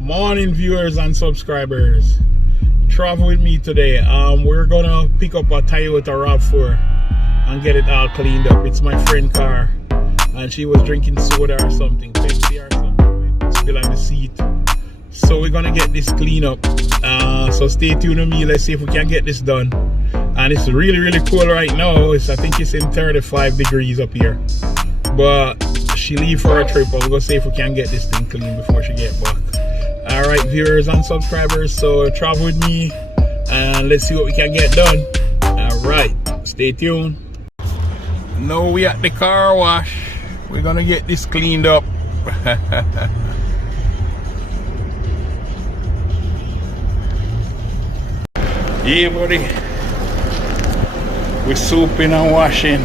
Morning viewers and subscribers, travel with me today. We're gonna pick up a Toyota RAV4 and get it all cleaned up. It's my friend's car and she was drinking soda or something, Pepsi or something, with spill on the seat. So we're gonna get this cleaned up. So stay tuned with me. Let's see if we can get this done. And it's really cool right now. I think it's in 35 degrees up here, but she leave for a trip. I'll go see if we can get this thing clean before she get back. Alright viewers and subscribers, so travel with me and let's see what we can get done. Alright, stay tuned. Now we at the car wash. We're gonna get this cleaned up. Yeah buddy, we're soaping and washing.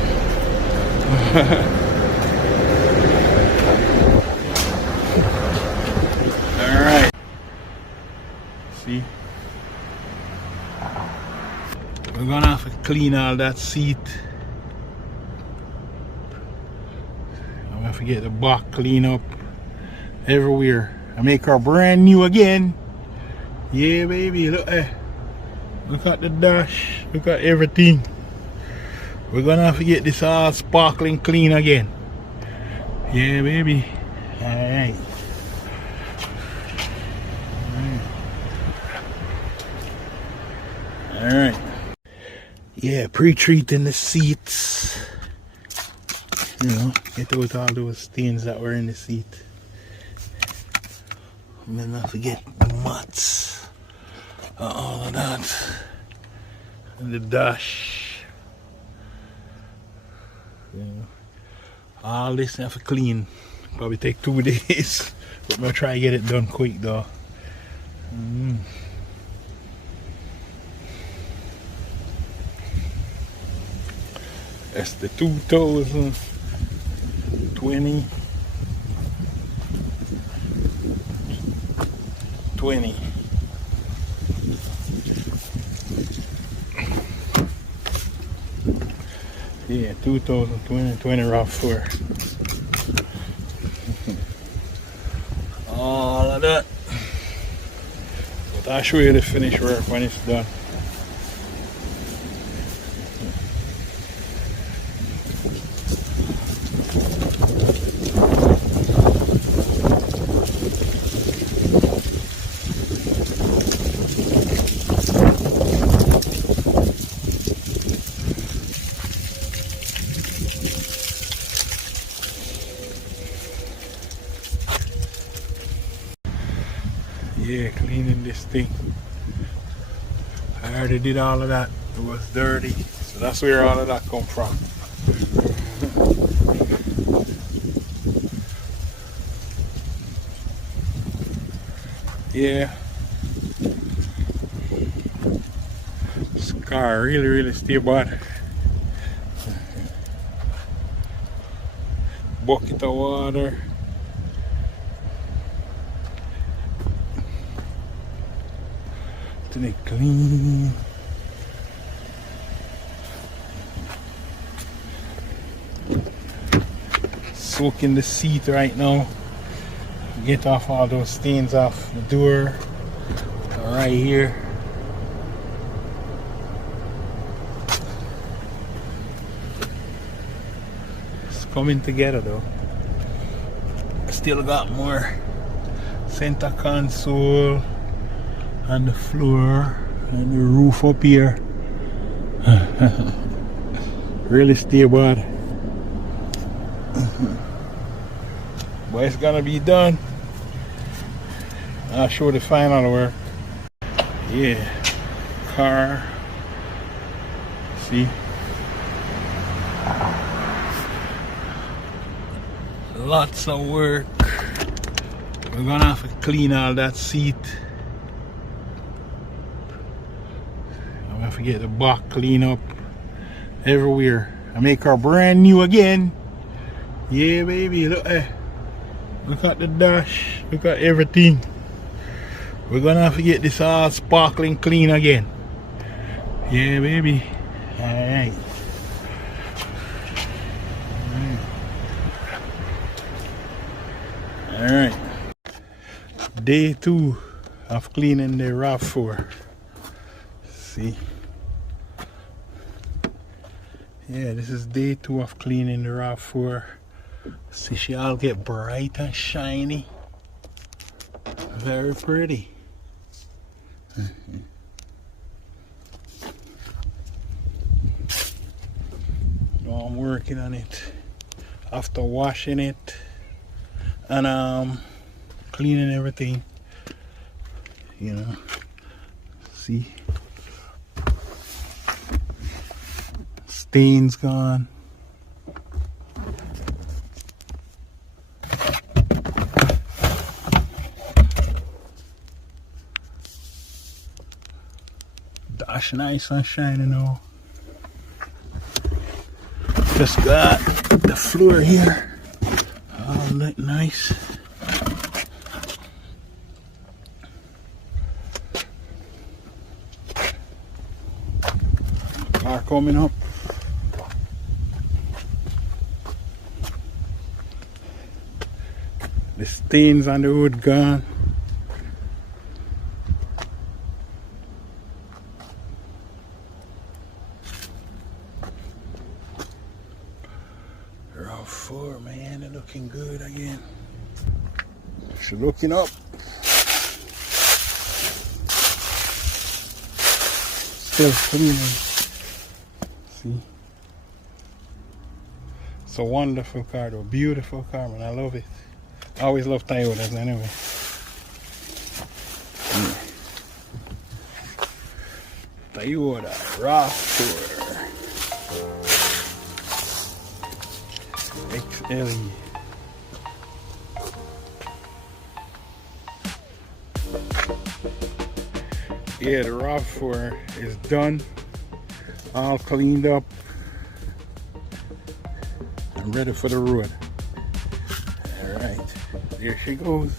Alright, see, we're gonna have to clean all that seat. I'm gonna have to get the back clean up everywhere and make her brand new again. Yeah baby, look at the dash, look at everything. We're gonna have to get this all sparkling clean again. Yeah baby. Alright. Alright. Yeah, pre-treating the seats. You know, get out all those stains that were in the seat. And then not forget the mats. All of that. And the dash. You know, all this have to clean. Probably take 2 days. But I'm gonna try to get it done quick though. That's the 2020. Yeah, 2020 RAV4. All of that. But I'll show you the finished work when it's done. Yeah, cleaning this thing. I already did all of that. It was dirty, so that's where all of that come from. Yeah, this car really stay bad. Bucket of water. They clean. Soaking the seat right now. Get off all those stains off the door. Right here. It's coming together though. Still got more center console and the floor and the roof up here. Really stay bad. But it's gonna be done. I'll show the final work. Yeah, car. See, lots of work. We're gonna have to clean all that seat. I'm gonna forget the back clean up everywhere and make her brand new again. Yeah baby, look at the dash, look at everything. We're gonna have to get this all sparkling clean again. Yeah baby. Alright. Alright. Day 2 of cleaning the RAV4. See, yeah, this is day 2 of cleaning the RAV4. See, she all get bright and shiny, very pretty. Now I'm working on it after washing it and cleaning everything, you know. See, stains gone. Dash nice and shiny now. Just got the floor here all look nice. Car coming up. The stains on the wood gone. RAV4, man, they're looking good again. She's looking up. Still cleaning. See? It's a wonderful car though, beautiful car, man. I love it. I always love Toyotas anyway. Toyota RAV4 XLE. Yeah, the RAV4 is done, all cleaned up. I'm ready for the road. All right, there she goes.